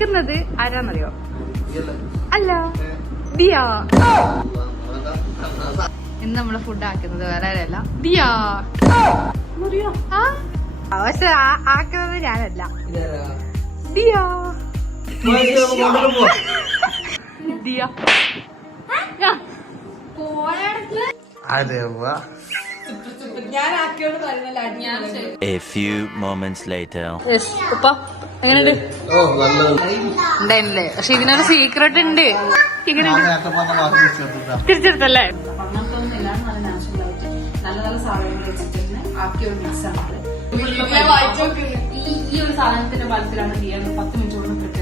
ആക്കുന്നത് ആരാന്നറിയോ? അല്ല ദിയ. ഇന്ന് നമ്മൾ ഫുഡ് ആക്കുന്നത് വേറെ ആരല്ല ദിയ. പക്ഷെ ആക്കുന്നത് ഞാനല്ല. ദിയ. ദിയ. ആ. അതെ വാ A few moments later. Yes. ഉപ്പ എങ്ങനെയുണ്ട് ഓ നല്ലത് ഉണ്ടായിരുന്നില്ലേ പക്ഷെ ഇതിനൊരു സീക്രട്ട് ഉണ്ട് തിരിച്ചെടുത്തല്ലേ നല്ല നല്ല നല്ല സാധനങ്ങൾ വെച്ചിട്ട് ആക്കിയ ഒരു മിക്സ് ആണ് ഈ ഈ ഒരു സാധനത്തിന്റെ ഫലത്തിലാണ് ചെയ്യാൻ പത്ത് മിനിറ്റ് കൊണ്ട് prepare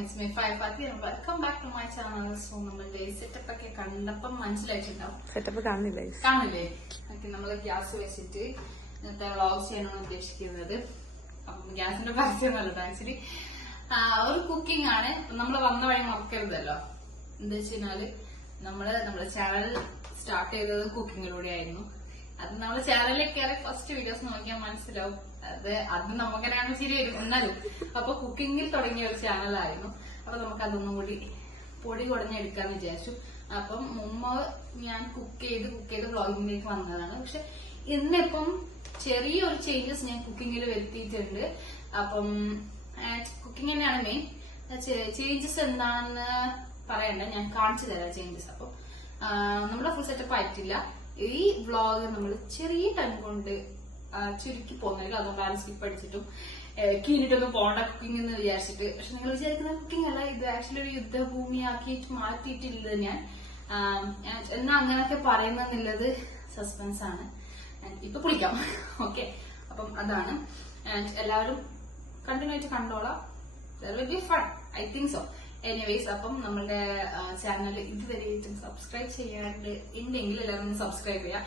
it's me five Fathi welcome back to my channel so നമ്മളുടെ സെറ്റപ്പ് ഒക്കെ കണ്ടപ്പം മനസ്സിലായിട്ടുണ്ടാവും. സെറ്റപ്പ് കാണുന്നില്ല കാണില്ലേ? ഓക്കെ നമ്മൾ ഗ്യാസ് വെച്ചിട്ട് ഇന്നത്തെ വ്ളോഗ് ചെയ്യാനാണ് ഉദ്ദേശിക്കുന്നത്. അപ്പം ഗ്യാസിന്റെ പരസ്യം നല്ലത് ആക്ച്വലി ഒരു കുക്കിംഗ് ആണ്. നമ്മൾ വന്ന വഴി മറക്കരുതല്ലോ. എന്താ വെച്ച് കഴിഞ്ഞാൽ നമ്മൾ നമ്മുടെ ചാനൽ സ്റ്റാർട്ട് ചെയ്തത് കുക്കിങ്ങിലൂടെ ആയിരുന്നു അത് നമ്മുടെ ചാനലിൽ കയറി ഫസ്റ്റ് വീഡിയോസ് നോക്കിയാൽ മനസ്സിലാവും. അത് അത് നമുക്കെന്നാണ് ശരി എന്നാലും അപ്പൊ കുക്കിങ്ങിൽ തുടങ്ങിയ ഒരു ചാനലായിരുന്നു അപ്പൊ നമുക്ക് അതൊന്നും കൂടി പൊടി കുടഞ്ഞെടുക്കാന്ന് വിചാരിച്ചു. അപ്പം മുമ്പ് ഞാൻ കുക്ക് ചെയ്ത് കുക്ക് ചെയ്ത് വ്ളോഗിങ്ങിലേക്ക് വന്നതാണ്. പക്ഷെ ഇന്നിപ്പം ചെറിയൊരു ചേഞ്ചസ് ഞാൻ കുക്കിങ്ങിൽ വരുത്തിയിട്ടുണ്ട്. അപ്പം കുക്കിംഗ് തന്നെയാണ് മെയിൻ ചേഞ്ചസ് എന്താണെന്ന് പറയണ്ട. ഞാൻ കാണിച്ചു തരാം ചേഞ്ചസ് അപ്പം നമ്മുടെ ഫുൾ സെറ്റപ്പ് ആയിട്ടില്ല. ഈ വ്ളോഗ് നമ്മൾ ചെറിയ ടൈം കൊണ്ട് ചുരുക്കി പോകുന്നില്ല അതുകൊണ്ടാണ് സ്കിപ്പ് അടിച്ചിട്ടും. കീനിട്ടൊന്നും പോണ്ട കുക്കിംഗ് എന്ന് വിചാരിച്ചിട്ട്. പക്ഷെ നിങ്ങൾ വിചാരിക്കുന്ന കുക്കിംഗ് അല്ല ഇത് ആക്ച്വലി ഒരു യുദ്ധഭൂമിയാക്കിയിട്ട് മാറ്റിയിട്ടില്ല ഞാൻ. എന്നാ അങ്ങനെയൊക്കെ പറയുന്നെന്നുള്ളത് സസ്പെൻസ് ആണ്. ഇപ്പൊ കുളിക്കാം. ഓക്കെ അപ്പം അതാണ്. എല്ലാവരും കണ്ടിന്യൂ ആയിട്ട് കണ്ടോളാം. Be fun I think so anyways അപ്പം നമ്മുടെ ചാനൽ ഇതുവരെയായിട്ടും സബ്സ്ക്രൈബ് ചെയ്യാണ്ട് ഉണ്ടെങ്കിൽ എല്ലാവരും സബ്സ്ക്രൈബ് ചെയ്യാം.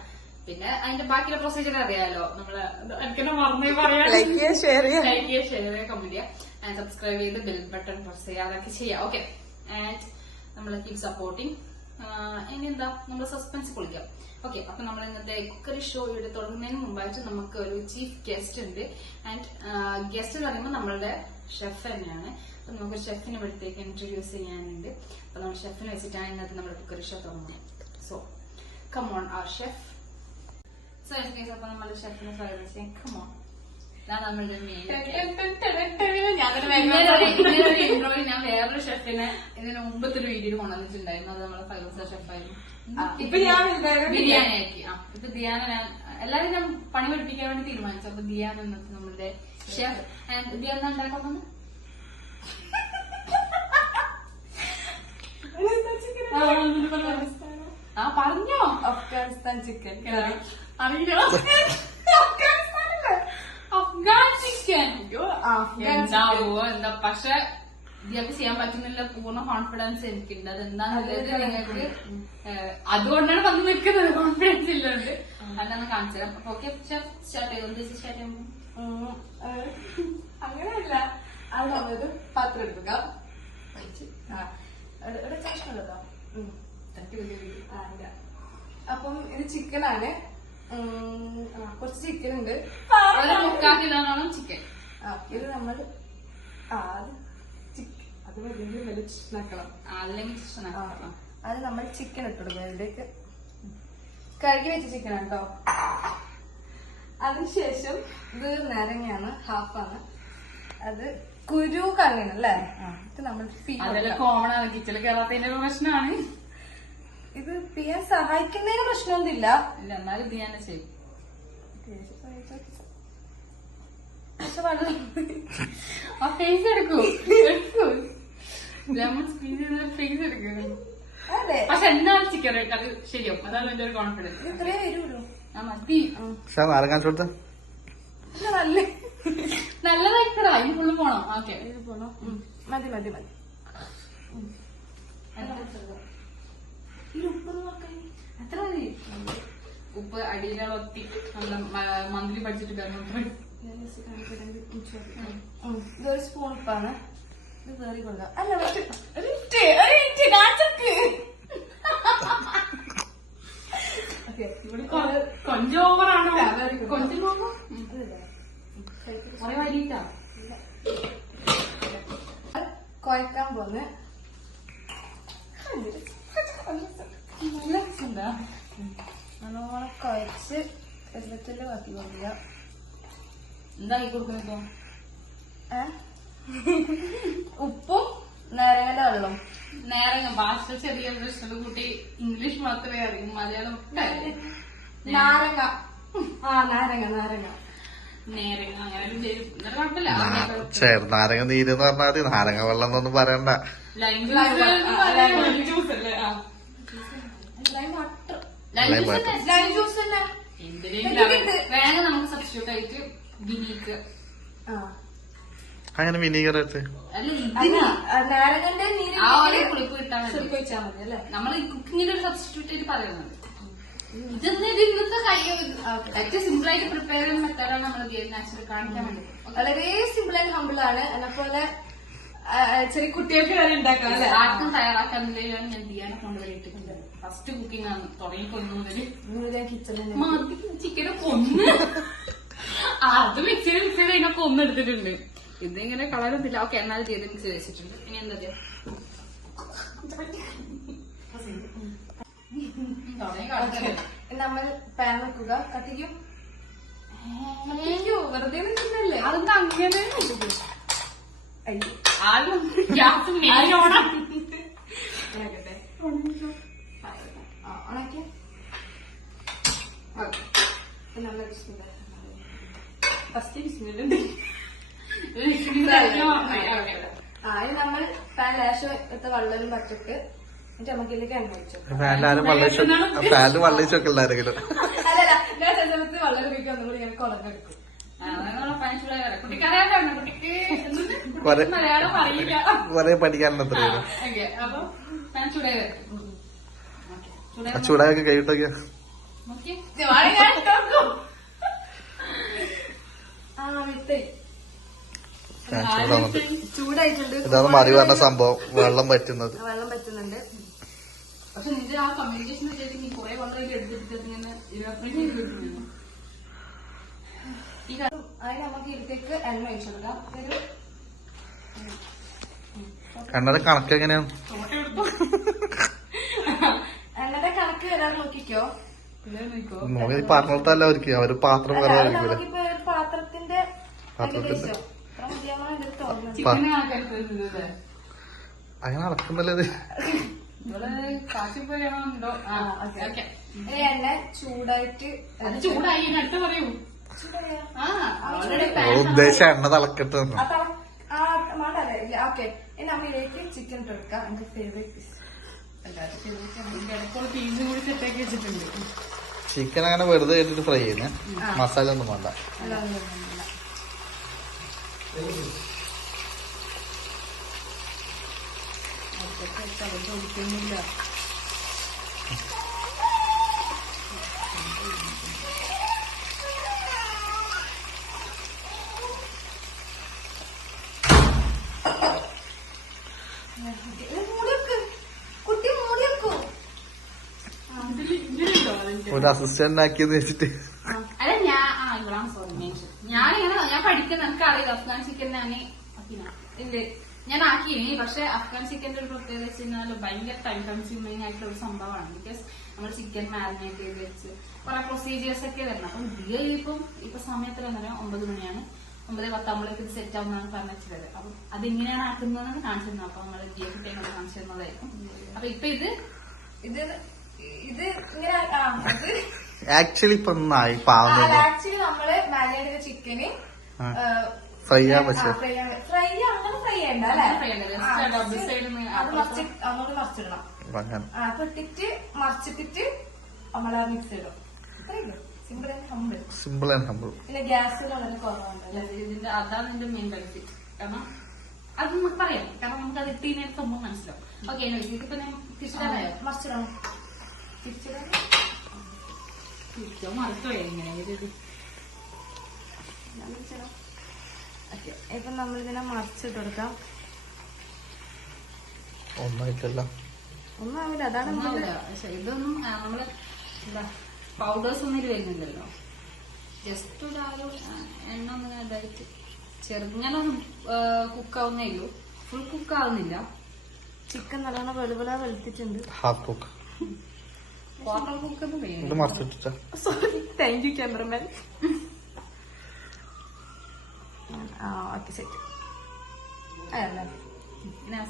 പിന്നെ അതിന്റെ ബാക്കിയുള്ള പ്രൊസീജിയർ അറിയാലോ. നമ്മൾ എനിക്കെന്നെ മറന്നേ പറയാം ലൈക്ക് ചെയ്യുക ഷെയർ ചെയ്യുക ലൈക്ക് ചെയ്യുക ഷെയർ ചെയ്യുക കമന്റ് ചെയ്യുക സബ്സ്ക്രൈബ് ചെയ്ത് ബെൽ ബട്ടൺ പ്രസ് ചെയ്യുക അതൊക്കെ ചെയ്യാം. ഓക്കെ ആൻഡ് നമ്മൾ കീപ് സപ്പോർട്ടിങ് ഇനി എന്താ? നമ്മൾ സസ്പെൻസ് പൊളിക്കാം ഓക്കെ അപ്പൊ നമ്മൾ ഇന്നത്തെ കുക്കറി ഷോ ഇവിടെ തുടങ്ങുന്നതിന് മുമ്പായിട്ട് നമുക്ക് ഒരു ചീഫ് ഗസ്റ്റ് ഉണ്ട്. ആൻഡ് ഗസ്റ്റ് എന്ന് പറയുമ്പോൾ നമ്മളുടെ ഷെഫ് തന്നെയാണ്. അപ്പൊ നമുക്ക് ഷെഫിനെ ഇവിടത്തേക്ക് ഇൻട്രൊഡ്യൂസ് ചെയ്യാനുണ്ട്. അപ്പൊ നമ്മൾ ഷെഫിനെ വെച്ചിട്ടാണ് ഇന്നത്തെ നമ്മുടെ കുക്കറി ഷോ തുടങ്ങുന്നത്. സോ കമോൺ ആ ഷെഫ് സോ അപ്പൊ നമ്മുടെ ഷെഫിനെ സ്വാഗതം ചെയ്യാം കമോൺ ഇതാണ് നമ്മളുടെ മെയിൻ ഇൻട്രോയിൽ ഞാൻ വേറൊരു ഷെഫിനെ ഇതിന് മുമ്പത്തെ ഒരു വീഡിയോ കൊണ്ടുവന്നിട്ടുണ്ടായിരുന്നു അത് നമ്മളെ ഫൈവ് സ്റ്റാർ ഷെഫായിരുന്നു ഇപ്പൊ ഞാൻ ബിരിയാണി ആക്കി ആ ഇപ്പൊ ദിയാന ഞാൻ എല്ലാരും ഞാൻ പണി പഠിപ്പിക്കാൻ വേണ്ടി തീരുമാനിച്ചു. അപ്പൊ ദിയാൻ എന്നത് നമ്മുടെ ഷെഫ് ആൻഡ് ഉണ്ടാക്കാൻ വന്നു ആ പറഞ്ഞോ. അഫ്ഗാനിസ്ഥാൻ ചിക്കൻ അറിയില്ല ചിക്കൻ എന്താവോ എന്താ? പക്ഷെ വിദ്യാഭ്യാസം ചെയ്യാൻ പറ്റുന്നില്ല പൂർണ കോൺഫിഡൻസ് എനിക്കുണ്ട്. അത് എന്താണെന്നുള്ളത് നിങ്ങൾക്ക്? അതുകൊണ്ടാണ് വന്ന് നിൽക്കുന്നത്. കോൺഫിഡൻസ് ഇല്ലാണ്ട്. അല്ലാന്ന് കാണിച്ചത് അപ്പൊ ഓക്കെ സ്റ്റാർട്ട് ചെയ്തു സ്റ്റാർട്ട് ചെയ്യുമ്പോൾ അങ്ങനെയല്ല. അത് പാത്രം എടുക്കുക ഇവിടെ- ഇല്ല. അപ്പം ഇത് ചിക്കനാണ് കുറച്ച് ചിക്കൻ ഉണ്ട്. ഒരു മുക്കാൽ കിലോനാണ് ചിക്കൻ ഇത് നമ്മൾ അത് വലിയ വലിയ അല്ലെങ്കിൽ അത് നമ്മൾ ചിക്കൻ ഇട്ടുകൊടുക്കുക ഇതിലേക്ക് കഴുകി വെച്ച ചിക്കൻ കേട്ടോ അതിനുശേഷം ഇത് നാരങ്ങയാണ് ഹാഫാണ് അത് കുരു കളയണം അല്ലേ? ഇത് നമ്മൾ കോമൺ ആണ്. കിച്ചണിൽ കേരളത്തിന്റെ പ്രശ്നമാണ്. ഇത് പിയാൻ സഹായിക്കുന്നതിന് പ്രശ്നമൊന്നുമില്ല. ഇല്ല എന്നാലും ഇത് ഞാൻ ചെയ്യും. പക്ഷെ വെള്ളം ആ ഫേസ് എടുക്കൂ. എടുക്കൂ. ലെമൺ സ്ക്വീസ് ചെയ്ത ഫേസ് എടുക്കൂ. അതെ. പക്ഷെ എന്നാലും ചിക്കൻ അത് ശരിയാവും. അതാണ് എന്റെ ഒരു കോൺഫിഡൻസ് ഇത്രേ വരുള്ളൂ. ആ മതി. ഷാ നാളെ കാണിച്ചു കൊടുത്ത. നല്ല. നല്ലതായിട്ടാ ഇനി ഫുള്ള് പോണം. ഓക്കെ പോണോ? മതി മതി മതി. ഇതിൽ ഉപ്പ് നോക്കാൻ അത്ര മതി. ഉപ്പ് അടിയിലുള്ള ഒത്തി നമ്മളെ മന്ത്ലി ബഡ്ജറ്റ് കാരണം ഇതൊരു സ്പൂൺ ഉപ്പാണ്. ഇത് വേറെ കൊള്ളാം അല്ല ഒരു മിനിറ്റ്. ഒരു മിനിറ്റ്. കാച്ചക്ക് കൊഞ്ചം ഓവറാണോ കൊഞ്ചം ഓവർ കുറെ വരിയിട്ടാ കുഴക്കാൻ പോന്നെ. നല്ലോണം കുഴച്ച് വെള്ളത്തിൽ ബാക്കി കൊടുക്കുക. എന്താക്കി കൊടുക്കുന്നത്? ഉപ്പും നാരങ്ങന്റെ വെള്ളം നേരങ്ങ. ഭാഷ ചെറിയ പ്രശ്നം കൂട്ടി ഇംഗ്ലീഷ് മാത്രമേ അറിയൂ മലയാളം നാരങ്ങ. ആ നാരങ്ങ നാരങ്ങ. നാരങ്ങ. നീര് എന്ന് പറഞ്ഞാൽ നാരങ്ങ വെള്ളം എന്നൊന്നും പറയണ്ട ലൈം ജ്യൂസ് ലൈം ജ്യൂസ് അല്ലേ ആ ലൈം ലൈം ലൈം ജ്യൂസ് അല്ല തന്നെ ലൈം ജ്യൂസ് വേണമെങ്കിൽ നമുക്ക് സബ്സ്റ്റിറ്റ്യൂട്ട് ആയിട്ട് വിനീക്ക് അങ്ങനെ വിനീഗർ എടുത്ത് അല്ല അല്ല ഇതിന് ആ, നാരങ്ങന്റെ നീര് ആ ഒരു പുളിപ്പ് കിട്ടാൻ വേണ്ടി. ശരിക്കും വെച്ചാൽ മതി അല്ലേ? നമ്മൾ ഈ ഒരു സബ്സ്റ്റിറ്റ്യൂട്ട് ആയിട്ട് പറയുന്നത്. ഇതൊന്നും ഇത് ഇന്നത്തെ കൈ ഏറ്റവും സിമ്പിൾ ആയിട്ട് പ്രിപ്പയർ ചെയ്യുന്ന മെത്തേഡാണ് നമ്മൾ ഗെയിം നാച്ചുറൽ കാണിക്കാൻ വേണ്ടി. വളരെ സിമ്പിൾ ആൻഡ് ഹമ്പിൾ ആണ്. എന്നെ പോലെ ചെറിയ കുട്ടികൾക്ക് വരെ ഉണ്ടാക്കാം അല്ലേ? ആർക്കും തയ്യാറാക്കാൻ ഞാൻ ദിയാനെ കൊണ്ടുവരിട്ടിട്ടുണ്ട് ഫസ്റ്റ് കുക്കിംഗ് ആണ് തുടങ്ങി കൊന്നു മുതൽ മതി ചിക്കനെ കൊന്ന് അത് മിക്സ് ചെയ്ത് മിക്സ് ചെയ്ത് അതിനെ കൊന്നെടുത്തിട്ടുണ്ട് ഇതിങ്ങനെ കളറൊന്നുമില്ല ഓക്കെ എന്നാലും ചെയ്ത് മിക്സ് വെച്ചിട്ടുണ്ട്? ഇനി എന്താ. നമ്മൾ പാൻ വെക്കുക. കത്തിക്കും. വെറുതെ നിൽക്കുന്നല്ലേ അതെന്താ അങ്ങനെ? ആദ്യം ഗ്യാസ് മെയിൻ ഓണം ഇതാക്കട്ടെ. ആ, ഉണക്കി. ഇപ്പൊ നല്ല. ഫസ്റ്റ് ബിസ്മില്ലുണ്ട് ആ ഇനി നമ്മൾ എടുത്ത വെള്ളം പറ്റിട്ട് ആരെങ്കിലും അല്ലല്ല ഞാൻ സമയത്ത് വെള്ളം ഇങ്ങനെ? കൊറേ- കുട്ടിക്ക് മലയാളം പറയില്ല ആ ഞാൻ ചൂടാവുന്നുണ്ട് ചൂടായിട്ടുണ്ട്. ഇതാണ് മറി പറഞ്ഞ സംഭവം. വെള്ളം പറ്റുന്നത്. വെള്ളം പറ്റുന്നുണ്ട്. പക്ഷെ നിന്റെ ആ കമ്മ്യൂണിക്കേഷൻ വെച്ചിട്ട് നീ കുറെ വെള്ളം എടുത്തിട്ട് ഇങ്ങനെ അതിന് നമുക്ക് ഇതിലേക്ക് എണ്ണ ഒഴിച്ചു കൊടുക്കാം. ഒരു എണ്ണയുടെ കണക്ക് എങ്ങനെയാണ്? എണ്ണയുടെ കണക്ക് വരാൻ നോക്കിക്കോ. നോക്കി പറഞ്ഞിട്ടല്ല അവർക്ക് അവർ പാത്രം പറഞ്ഞില്ല പാത്രത്തിന്റെ അങ്ങനെ നടക്കുന്നല്ലേ എണ്ണ ചൂടായിട്ട് അത് ചൂടായി പറയൂ. ചൂടായ? ആ ഓൾറെഡി ഓ, ഉദ്ദേശം എണ്ണ തിളക്കട്ടെ ആ മാണ്ടല്ലേ? ഇല്ല ഓക്കെ. ഇനി അമ്മയിലേക്ക് ചിക്കൻ കൊടുക്കാം. എന്റെ ഫേവറേറ്റ് ചിക്കൻ അങ്ങനെ വെറുതെ ഇട്ടിട്ട് ഫ്രൈ ചെയ്യുന്നേ. മസാല ഒന്നും വേണ്ട. മൂടിയൊക്കെ കുട്ടി മൂടിയൊക്കോ ഒരു അസിസ്റ്റന്റ് ആക്കിയെന്ന് വെച്ചിട്ട് അല്ല ഞാൻ ആ സോറി ഞാൻ അഫ്ഗാൻ ചിക്കൻ ഞാൻ ഞാൻ പക്ഷെ അഫ്ഗാൻ ചിക്കന്റെ ഒരു പ്രത്യേകത വെച്ച് കഴിഞ്ഞാൽ ഭയങ്കര ടൈം കൺസ്യൂമിങ് ആയിട്ടുള്ള ഒരു സംഭവമാണ്. ബിക്കോസ് നമ്മൾ ചിക്കൻ മാരിനേറ്റ് ചെയ്ത് വെച്ച് കുറെ പ്രൊസീജിയേഴ്സ് ഒക്കെ വരണം അപ്പം ഇപ്പം ഇപ്പൊ സമയത്തിൽ എന്നറിയാം ഒമ്പത് മണിയാണ്. ഒമ്പത് പത്താകുമ്പോഴേക്ക് ഇത് സെറ്റ് ആവുന്നതാണ് പറഞ്ഞു വെച്ചത് അപ്പം അതെങ്ങനെയാണ് ആക്കുന്നതെന്ന് കാണിച്ചിരുന്നത് അപ്പൊ നമ്മൾ ദിയ കുട്ടിയെ കാണിച്ചു തന്നതായിരിക്കും. അപ്പൊ ഇപ്പൊ ഇത് ഇത് ഇത് ഇങ്ങനെ ആ ഇത് ആക്ച്വലി ഇപ്പൊ ഒന്നായി പാവം ആക്ച്വലി നമ്മൾ മാരിനേറ്റ് ചെയ്ത ചിക്കന് ആ. ഫ്രൈ ചെയ്യാൻ പറ്റും. ഫ്രൈ ഫ്രൈ അങ്ങനെ ഫ്രൈ ചെയ്യണ്ട അല്ലേ? അത് മറിച്ച് അങ്ങോട്ട് മറിച്ചിടണം. ആ തൊട്ടിട്ട് മറിച്ചിട്ടിട്ട് നമ്മളെ മിക്സ് ഇടും. Simple and humble simple and humble പിന്നെ ഗ്യാസ് വളരെ ഇതിന്റെ അതാണ് ഇതിന്റെ മെയിൻ ബെനിഫിറ്റ് കാരണം അത് നമുക്ക് പറയാം. കാരണം നമുക്ക് അത് ഇട്ട് കഴിഞ്ഞാൽ സംഭവം മനസ്സിലാവും. ഓക്കെ ഇതിപ്പോ ഞാൻ തിരിച്ചിടാനായോ മറിച്ചിടണം. തിരിച്ചോ മറിച്ചോ എങ്ങനെ ഇത് ഓക്കെ ഇപ്പൊ നമ്മളിതിനെ മറിച്ചിട്ട് കൊടുക്കാം. ഒന്നായിട്ടല്ല. ഒന്നാവില്ല അതാണ് ഇതൊന്നും നമ്മൾ പൗഡേഴ്സ് ഒന്നും വരുന്നില്ലല്ലോ. ജസ്റ്റ് ഒരു ആ എണ്ണ ഒന്ന് ഇതായിട്ട് ചെറുങ്ങനെ കുക്കാവുന്നേ ഉള്ളൂ. ഫുൾ കുക്കാവുന്നില്ല ചിക്കൻ നല്ലോണം വെളുവിള വെളുത്തിട്ടുണ്ട്. ഹാഫ് കുക്ക് വാട്ടർ ഇത് മറച്ചിട്ട് sorry thank you cameraman okay set അല്ല ഇനി ആ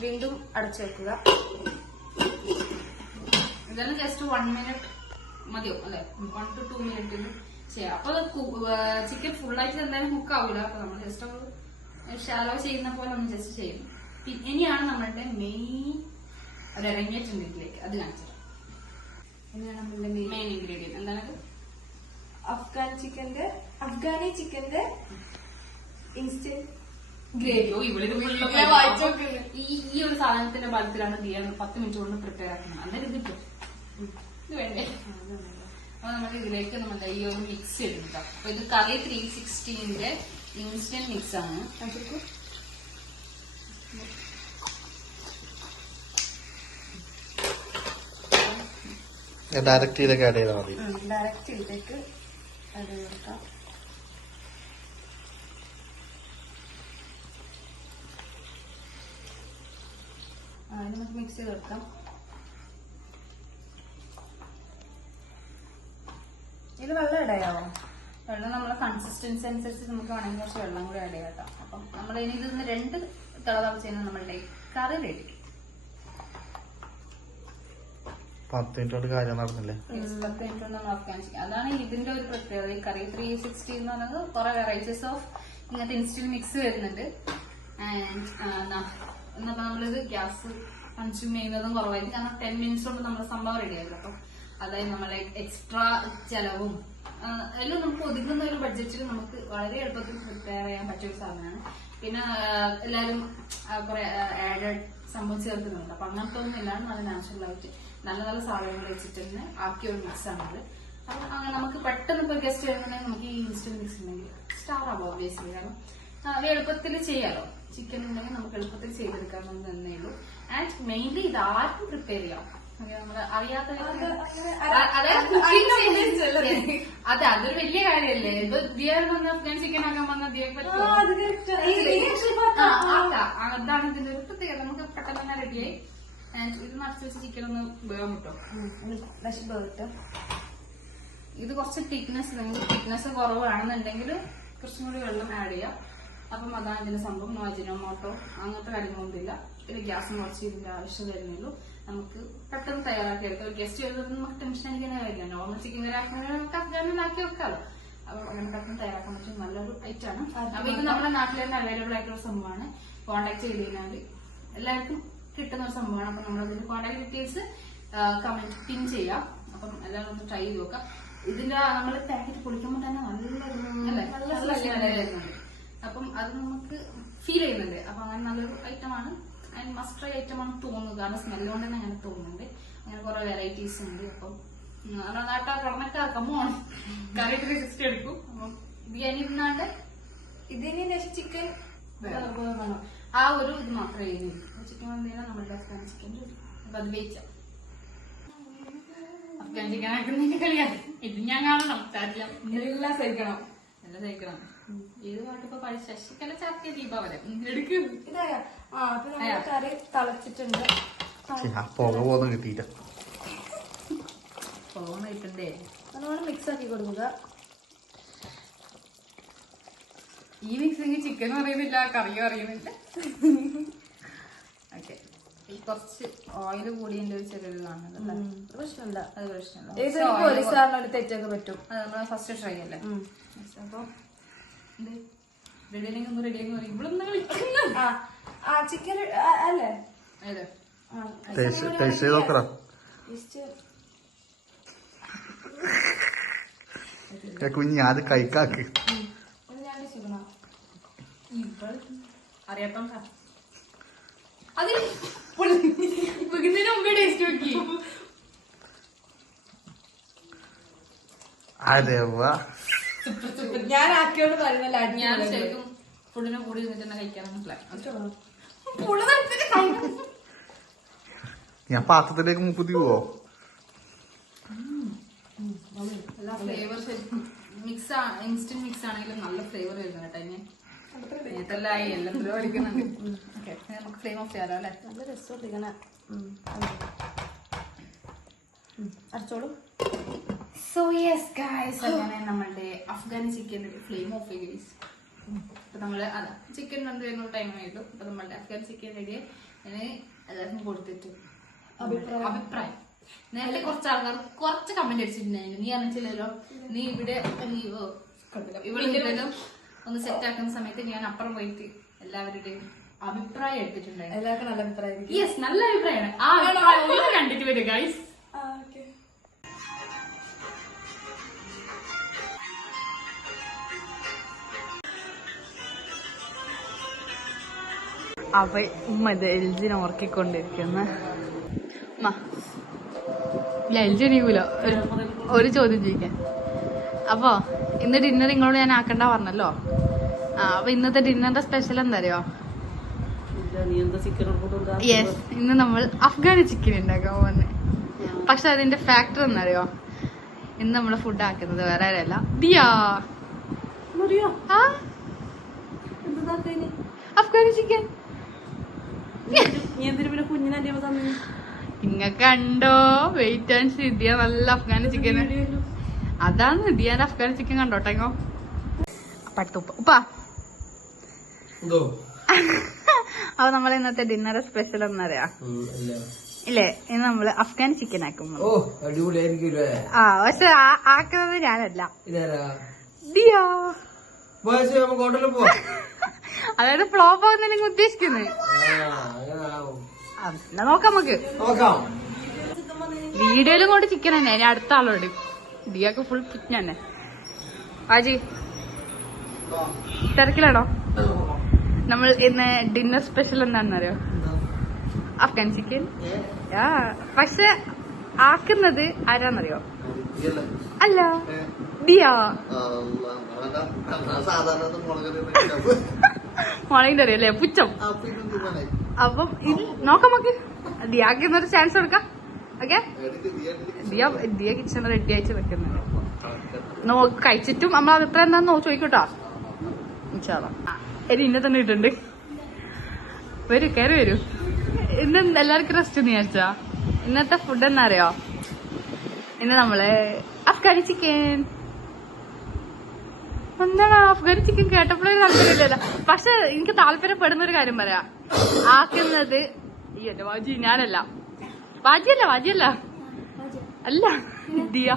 വീണ്ടും അടച്ചു വെക്കുക. ഇതെല്ലാം ജസ്റ്റ് വൺ മിനിറ്റ് മതിയോ അല്ലെ? വൺ ടു ടു മിനിറ്റിൽ ചെയ്യാം. അപ്പൊ ചിക്കൻ ഫുള്ളായിട്ട് എന്തായാലും കുക്ക് ആവില്ല അപ്പൊ നമ്മൾ ജസ്റ്റ് ഷാലോ ചെയ്യുന്ന പോലെ ഒന്ന് ജസ്റ്റ് ചെയ്യും പിന്നെയാണ് ഇനിയാണ് നമ്മളുടെ മെയിൻ ഒരു ഇറങ്ങിയിട്ടുണ്ട് ഇതിലേക്ക് അത് കാണിച്ചത് നമ്മളുടെ മെയിൻ ഇൻഗ്രീഡിയന്റ് ഇൻഗ്രീഡിയന്റ് എന്താണ് അഫ്ഗാൻ ചിക്കന്റെ അഫ്ഗാനി ചിക്കന്റെ ഇൻസ്റ്റന്റ് ഗ്രേവിയോ നോക്കുന്നു. ഈ ഈ ഒരു സാധനത്തിന്റെ ബലത്തിലാണ് ദിയ പത്ത് മിനിറ്റ് കൊണ്ട് പ്രിപ്പയർ ആക്കുന്നത് അന്നേരം ഇത് ഇത് വേണ്ടേ? അപ്പൊ നമ്മൾ ഇതിലേക്ക് നമ്മുടെ ഈ ഒരു മിക്സ് എടുക്കാം അപ്പൊ ഇത് കറി ത്രീ സിക്സ്റ്റീന്റെ ഇൻസ്റ്റന്റ് മിക്സ് ആണ്. ഡയറക്റ്റ് ഇതിലേക്ക് ആഡ് ചെയ്താൽ മതി. ഇത് വെള്ളം ഇടയാവോ വെള്ളം നമ്മളെ കൺസിസ്റ്റൻസി അനുസരിച്ച് നമുക്ക് വേണമെങ്കിൽ കുറച്ച് വെള്ളം കൂടി ഇടയാട്ടോ അപ്പം നമ്മൾ ഇനി ഇതിന്ന് രണ്ട് തിള തിളച്ച് നമ്മളുടെ കറി റെഡി പത്ത് മിനിറ്റ് കൊണ്ട് കാര്യം നടന്നില്ലേ? പത്ത് മിനിറ്റ് നമ്മൾ അതാണ് ഇതിന്റെ ഒരു പ്രത്യേകത. ഈ കറി ത്രീ സിക്സ്റ്റി എന്ന് പറയുന്നത് കുറെ വെറൈറ്റീസ് ഓഫ് ഇങ്ങനത്തെ ഇൻസ്റ്റന്റ് മിക്സ് വരുന്നുണ്ട്. എന്നപ്പോ നമ്മളിത് ഗ്യാസ് കൺസ്യൂം ചെയ്യുന്നതും കുറവായിരിക്കും. കാരണം ടെൻ മിനിറ്റ്സ് കൊണ്ട് നമ്മൾ സംഭവം റെഡി ആയിരുന്നു അപ്പൊ അതായത് നമ്മളെ എക്സ്ട്രാ ചെലവും എല്ലാം നമുക്ക് ഒതുങ്ങുന്ന ഒരു ബഡ്ജറ്റിൽ നമുക്ക് വളരെ എളുപ്പത്തിൽ പ്രിപ്പയർ ചെയ്യാൻ പറ്റിയ ഒരു സാധനമാണ്. പിന്നെ എല്ലാവരും കുറെ ആഡഡ് സംഭവം ചേർക്കുന്നുണ്ട്. അപ്പൊ അങ്ങനത്തെ ഒന്നും ഇല്ലാണ്ട് നല്ല നാച്ചുറൽ ആയിട്ട് നല്ല നല്ല സാധനങ്ങൾ വെച്ചിട്ട് തന്നെ ആക്കിയ ഒരു മിക്സ് ആണത്. അപ്പൊ അങ്ങനെ നമുക്ക് പെട്ടെന്ന് ഇപ്പൊ ഗസ്റ്റ് വരുന്നുണ്ടെങ്കിൽ നമുക്ക് ഈ ഇൻസ്റ്റന്റ് മിക്സ് ഉണ്ടെങ്കിൽ സ്റ്റാർ ആവും ഒബ്വിയസ്ലി കാരണം അത് എളുപ്പത്തിൽ ചെയ്യാലോ. ചിക്കൻ ഉണ്ടെങ്കിൽ നമുക്ക് എളുപ്പത്തിൽ ചെയ്തെടുക്കാമെന്ന് തന്നെ ഉള്ളൂ. ആൻഡ് മെയിൻലി ഇത് ആർക്കും പ്രിപ്പയർ ചെയ്യാം. അറിയാത്ത അതെ അതൊരു വലിയ കാര്യല്ലേ ഇപ്പൊ ദിയർ വന്ന് അഫ്ഗാൻ ചിക്കൻ ആക്കാൻ വന്ന ദിയക്ക് അതാണ് ഇതിന്റെ ഒരു പ്രത്യേകത. നമുക്ക് പെട്ടെന്ന് തന്നെ റെഡിയായി ഇത് നിറച്ച് വെച്ച് ചിക്കൻ ഒന്ന് വേഗം കിട്ടും. ഇത് കുറച്ച് തിക്നെസ് നിങ്ങൾക്ക് തിക്നെസ് കുറവാണെന്നുണ്ടെങ്കിൽ കുറച്ചും കൂടി വെള്ളം ആഡ് ചെയ്യാം. അപ്പം അതാണ് ഇതിന്റെ സംഭവം. നോജിനോമോട്ടോ അങ്ങനത്തെ കാര്യങ്ങളൊന്നുമില്ല പിന്നെ ഗ്യാസും കുറച്ച് ഇതിന്റെ ആവശ്യം വരുന്നുള്ളൂ. നമുക്ക് പെട്ടെന്ന് തയ്യാറാക്കി എടുക്കാം. ഒരു ഗസ്റ്റ് വരുന്നത് നമുക്ക് ടെൻഷൻ അടിക്കാനേ വരില്ല നോർമൽ ചിക്കൻ കറി ആക്കി വെക്കാമല്ലോ. അപ്പൊ അങ്ങനെ പെട്ടെന്ന് തയ്യാറാക്കാൻ പറ്റും നല്ലൊരു ഐറ്റം ആണ്. അപ്പൊ ഇത് നമ്മുടെ നാട്ടിൽ തന്നെ അവൈലബിൾ ആയിട്ടുള്ള സംഭവമാണ്. കോൺടാക്ട് ചെയ്ത് കഴിഞ്ഞാൽ എല്ലാവർക്കും കിട്ടുന്ന ഒരു സംഭവമാണ്. അപ്പൊ നമ്മളതിന്റെ കോൺടാക്ട് ഡീറ്റെയിൽസ് കമന്റ് പിൻ ചെയ്യാം. അപ്പം എല്ലാവരും ഒന്ന് ട്രൈ ചെയ്ത് നോക്കാം. ഇതിന്റെ നമ്മൾ പാക്കറ്റ് പൊളിക്കുമ്പോൾ തന്നെ നല്ല വരുന്നുണ്ട് അപ്പം അത് നമുക്ക് ഫീൽ ചെയ്യുന്നുണ്ട്. അപ്പൊ അങ്ങനെ നല്ലൊരു ഐറ്റം ആണ്. ആൻഡ് മസ്റ്റ് ട്രൈ ഐറ്റം ആണ് തോന്നുന്നത് കാരണം സ്മെല്ല് കൊണ്ട് തന്നെ അങ്ങനെ തോന്നുന്നുണ്ട്. അങ്ങനെ കുറെ വെറൈറ്റീസ് ഉണ്ട്. അപ്പം നാട്ടാ കടമക്കാർ കറി ത്രീ സിക്സ്റ്റി എടുക്കും. അപ്പം ബിരിയാണി തിന്നാണ്ട്? ഇതിന് ചിക്കൻ. ആ ഒരു ഇത് മാത്രമേ ചെയ്യുന്നുള്ളൂ. ചിക്കൻ വന്നതിനാൽ നമ്മളുടെ അഫ്ഗാൻ ചിക്കൻ അപ്പൊ അത് വെയിച്ച അഫ്ഗാൻ ചിക്കൻ ആക്കുന്നതിന്റെ കളിയാണ് ഇത് ഞാൻ കാണണം എല്ലാം സഹിക്കണം. എല്ലാം സഹിക്കണം. ഏത് പാട്ടിപ്പോ പഴയ ശശിക്കല ചാർത്തിയ ദീപാവലം. എടുക്കും. ഇതായാ ആ അപ്പൊ നമ്മുടെ കറി തളച്ചിട്ടുണ്ട്. പുക പോകുന്ന കിട്ടിയില്ല. പോകണേ നല്ലോണം മിക്സ് ആക്കി കൊടുക്കുക. ഈ മിക്സിങ് ചിക്കൻ അറിയുന്നില്ല കറിയും അറിയുന്നില്ല. ഓക്കെ. ഈ കുറച്ച് ഓയിൽ കൂടിയതിന്റെ ഒരു ചെറിയതാണ്? പ്രശ്നമില്ല. അത് പ്രശ്നമില്ല. ഒരു തെറ്റൊക്കെ പറ്റും. അത് ഫസ്റ്റ് ട്രൈ അല്ലേ? അപ്പോൾ ഒന്ന് പറയും. കളിക്കുന്നു ആ ചിക്കൻ അല്ലേ? ടേസ്റ്റ് ചെയ്ത് നോക്കറ കുഞ്ഞ് ആദ്യം കൈക്കാക്ക് ഒന്ന് ഞാൻ ചെയ്യണം ഇപ്പോൾ അറിയാത്തോണ്ടാ അത് വെക്കുന്നതിന് മുമ്പേ ടേസ്റ്റ് നോക്കി. അരെ വാ ഞാൻ ആക്കിയോണ്ട് പറയുന്നല്ല ഞാൻ ശരിക്കും ഫുഡിനെ കൂടി നിന്നിട്ട് തന്നെ കഴിക്കാനാണ് പ്ലാൻ ഞാൻ പാത്രത്തിലേക്ക് മുപ്പത്തി പോവോ ഫ്ലേവർ ശരിക്കും മിക്സ് ഇൻസ്റ്റന്റ് മിക്സ് ആണെങ്കിലും നല്ല ഫ്ലേവർ വരുന്നുണ്ട് കേട്ടോ ആയി എല്ലാത്തിലും അടിക്കുന്നുണ്ട് ഓക്കെ നമുക്ക് ഫ്ലെയിം ഓഫ് ചെയ്യാലോ അല്ലേ? നല്ല രസമുണ്ട് ഇങ്ങനെ അടച്ചോളൂ. സോ യെസ് ഗായ്സ് അങ്ങനെ നമ്മളുടെ അഫ്ഗാനി ചിക്കന്റെ ഫ്ലെയിം ഓഫ് ഗൈസ് അപ്പൊ നമ്മൾ അതാ ചിക്കൻ കൊണ്ടുവരുന്ന ടൈം ആയിട്ടു അപ്പൊ നമ്മളുടെ അഫ്ഗാൻ ചിക്കൻ റെഡി എല്ലാവർക്കും കൊടുത്തിട്ട് അഭിപ്രായം. നേരത്തെ കുറച്ച് ആൾക്കാർ കുറച്ച് കമന്റ് അടിച്ചിട്ടുണ്ടായിരുന്നു. നീ അറിഞ്ഞില്ലല്ലോ നീ ഇവിടെ നീ ഓ, കുഴപ്പമില്ല. ഇവിടെ ഇവിടെയും ഒന്ന് സെറ്റ് ആക്കുന്ന സമയത്ത് ഞാൻ അപ്പുറം പോയിട്ട് എല്ലാവരുടെയും അഭിപ്രായം എടുത്തിട്ടുണ്ടായിരുന്നു എല്ലാവർക്കും നല്ല അഭിപ്രായം. യെസ് നല്ല അഭിപ്രായമാണ്. ആ അഭിപ്രായം ഒന്ന് കണ്ടിട്ട് വരും ഗൈസ് അപ്പൊ ഉമ്മ ഇത് എൽജിനെ ഉറക്കിക്കൊണ്ടിരിക്കുന്ന. എൽജി എണീക്കൂല. ഒരു- ഒരു ചോദ്യം ചോദിക്കാൻ അപ്പോ ഇന്ന് ഡിന്നർ നിങ്ങളോട് ഞാൻ ആക്കണ്ട പറഞ്ഞല്ലോ? അപ്പൊ ഇന്നത്തെ ഡിന്നറിന്റെ സ്പെഷ്യൽ എന്താ അറിയോ യെസ് ഇന്ന് നമ്മൾ അഫ്ഗാനി ചിക്കൻ ഉണ്ടാക്കാൻ പോകുന്നത് പക്ഷെ അതിന്റെ ഫാക്ടർ എന്നറിയോ ഇന്ന് നമ്മൾ ഫുഡ് ആക്കുന്നത് വേറെ ആരല്ല ദിയാ. അഫ്ഗാനി ചിക്കൻ നിങ്ങ കണ്ടോ? വെയിറ്റ് ആൻഡ് സി ദിയ നല്ല അഫ്ഗാനി ചിക്കൻ അതാണ് ദിയാൻ അഫ്ഗാനി ചിക്കൻ കണ്ടോട്ടെങ്ങോ പടുത്തുപ്പ ഉപ്പ. അപ്പൊ നമ്മൾ ഇന്നത്തെ ഡിന്നർ സ്പെഷ്യൽ എന്നറിയാ. ഇല്ലേ. ഇന്ന് നമ്മൾ അഫ്ഗാൻ ചിക്കൻ ആക്കും ആ പക്ഷെ ആക്കുന്നത് ഞാനല്ല. ദിയാ. അതായത് ഫ്ലോപ്പ് ആവുന്ന നിങ്ങൾ ഉദ്ദേശിക്കുന്നത്. എന്നാ നോക്കാം നമുക്ക്. നോക്കാം. വീഡിയോയിലും കൊണ്ട് ചിക്കൻ തന്നെ. ഞാൻ അടുത്ത ആളോട്. ദിയാക്ക് ഫുൾ ചിക്കൻ തന്നെ. ആജി തിരക്കിലാണോ? നമ്മൾ ഇന്ന് ഡിന്നർ സ്പെഷ്യൽ എന്താണെന്നറിയോ? അഫ്ഗാൻ ചിക്കൻ പക്ഷെ ആക്കുന്നത് ആരാന്നറിയോ? അല്ല ദിയാ. മുളകിന്റെ പുച്ചം അല്ലേ? പുച്ഛം. അപ്പം ഇത് നോക്കാം നമുക്ക്. ദിയാക്ക് ഇന്നൊരു ചാൻസ് കൊടുക്കാം. Okay Diya Diya kitchen ready ആയിട്ട് വെക്കുന്നുണ്ട്. നോ കഴിച്ചിട്ടും നമ്മൾ അഭിപ്രായം എന്താണെന്ന് ചോദിക്കട്ടോ. ഇൻഷാല്ലാ. ഇനി ഇന്നെ തന്നെ ഇട്ടുണ്ട് വരൂ കയറി വരൂ. ഇന്ന് എല്ലാവർക്കും റെസ്റ്റ് വിചാരിച്ചാ ഇന്നത്തെ ഫുഡ് എന്നാ അറിയോ? ഇന്ന് നമ്മൾ അഫ്ഗാനി ചിക്കൻ എന്താണ് അഫ്ഗാനി ചിക്കൻ കേട്ടപ്പോഴേ താല്പര്യമില്ലല്ലോ പക്ഷെ എനിക്ക് താല്പര്യപ്പെടുന്ന ഒരു കാര്യം പറയാ. ആക്കുന്നത് ഈ എന്റെ വാജി ഞാനല്ല. വാജിയല്ല വാജിയല്ല. അല്ല ദിയ.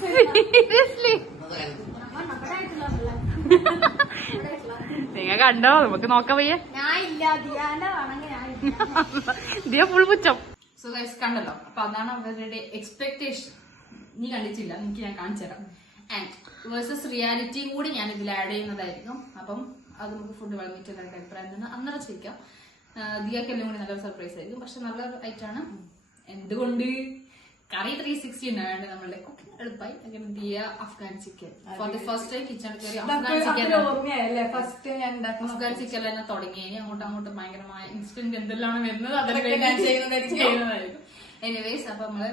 സീരിയസ്ലി നിങ്ങ കണ്ടോ? നമുക്ക് നോക്കാൻ വയ്യ. ദിയ ഫുൾ പുച്ഛം. സോ ഗൈസ് കണ്ടല്ലോ. അപ്പൊ അതാണ് അവരുടെ എക്സ്പെക്ടേഷൻ നീ കണ്ടിച്ചില്ല എനിക്ക് ഞാൻ കാണിച്ചു തരാം. ആൻഡ് വേഴ്സസ് റിയാലിറ്റി കൂടി ഞാൻ ഇതിൽ ആഡ് ചെയ്യുന്നതായിരിക്കും. അപ്പം അത് നമുക്ക് ഫുഡ് വിളമ്പിട്ട് എല്ലാവരുടെ അഭിപ്രായം തന്നെ അന്നേരം ചോദിക്കാം. ദിയാക്കെല്ലാം കൂടി നല്ലൊരു സർപ്രൈസ് ആയിരിക്കും. പക്ഷെ നല്ലൊരു ഐറ്റാണ് എന്തുകൊണ്ട്? കറി ത്രീ സിക്സ്റ്റി ഉണ്ടാവേണ്ടത് നമ്മളുടെ. എളുപ്പമായി അങ്ങനെ Diya Afghan chicken for the first time kitchen കയറി അഫ്ഗാൻ ചിക്കൻ ഓർമ്മയായല്ലേ? ഫസ്റ്റ് ഞാൻ അഫ്ഗാൻ ചിക്കൻ തന്നെ തുടങ്ങി. ഇനി അങ്ങോട്ടും അങ്ങോട്ടും ഭയങ്കരമായ ഇൻസ്റ്റന്റ് എന്തെല്ലാം വരുന്നത് അതൊക്കെ ഞാൻ ചെയ്യുന്നതായിരിക്കും. എനിവേസ് അപ്പൊ നമ്മൾ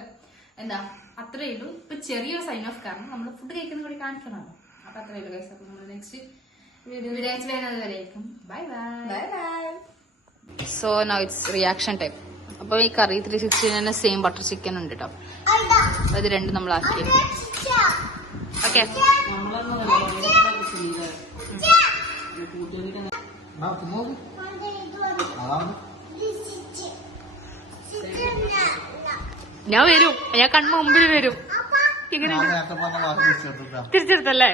എന്താ അത്രേ ഉള്ളൂ. ഇപ്പൊ ചെറിയൊരു സൈൻ ഓഫ് കാരണം നമ്മൾ ഫുഡ് കഴിക്കുന്ന കൂടി കാണിക്കണമല്ലോ. അപ്പൊ അത്രേ ഉള്ളൂ ഗൈസ് അപ്പൊ നമ്മൾ നെക്സ്റ്റ് വീഡിയോ വരുന്നത് വരെയായിരിക്കും bye bye bye bye so no it's reaction time അപ്പൊ ഈ കറി ത്രീ സിക്സ്റ്റി തന്നെ സെയിം ബട്ടർ ചിക്കൻ ഉണ്ട് കേട്ടോ അപ്പൊ ഇത് രണ്ടും നമ്മൾ ആക്കി. ഓക്കെ ഞാൻ വരും. ഞാൻ കണ്ണു മുമ്പിൽ വരും. തിരിച്ചെടുത്തല്ലേ?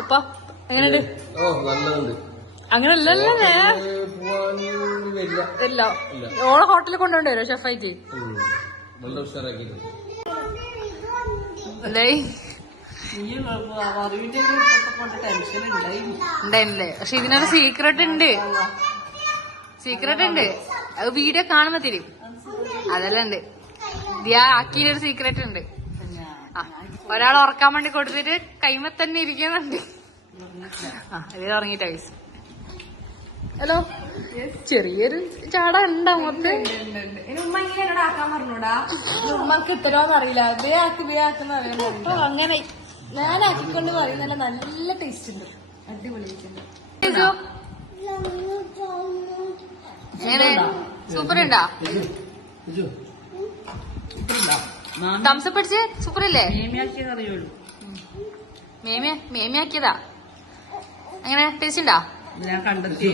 ഉപ്പ എങ്ങനെയുണ്ട്? ഓ നല്ലതുണ്ട്. അങ്ങനെ അല്ലല്ലേ ഇല്ല. ഓളെ ഹോട്ടലിൽ കൊണ്ടുപോണ്ടോ ഷെഫായിട്ട് ഉണ്ടായില്ലേ പക്ഷെ ഇതിനൊരു സീക്രട്ട് ഉണ്ട്. സീക്രട്ട് ഉണ്ട്. അത് വീഡിയോ കാണുമ്പോ തരും. അതെല്ലാം ഉണ്ട്. ദിയാ ആക്കിയൊരു സീക്രട്ട് ഉണ്ട്. ആ ഒരാൾ ഉറക്കാൻ വേണ്ടി കൊടുത്തിട്ട് കൈമ തന്നെ ഇരിക്കുന്നുണ്ട്. ആ ഇത് ഉറങ്ങിട്ട് വയസ്സ് ഹലോ ചെറിയൊരു ചാട ഉണ്ടോ മൊത്തം ഉമ്മ ഇങ്ങനെ എന്നോട് ആക്കാൻ പറഞ്ഞൂടാ? ഉമ്മക്ക് ഇത്തരോന്ന് അറിയില്ല. വേ ആക്കി വേ ആക്കുന്ന അറിയാൻ ഓ, അങ്ങനെ ഞാൻ ആക്കിക്കൊണ്ട് പറയുന്നല്ല നല്ല ടേസ്റ്റ് ഉണ്ട്. അടിപൊളിയായിട്ടുണ്ട് എങ്ങനെ? സൂപ്പർ ഉണ്ടാ തംസപ്പ് അടിച്ച്? സൂപ്പർ അല്ലേ മേമിയാക്കിയതാ? അങ്ങനെ ടേസ്റ്റ് ഉണ്ടാ? ഞാൻ കണ്ടെത്തി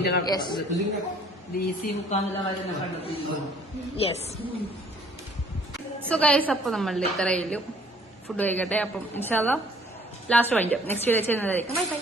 സോ ഗൈസ് അപ്പൊ നമ്മളുടെ ഇത്രയിലും ഫുഡ് കഴിക്കട്ടെ. അപ്പം ഇൻഷാല്ല ലാസ്റ്റ് വൈൻഡ് നെക്സ്റ്റ് വീഡിയോ ചെയ്യുന്നതായിരിക്കും. Bye bye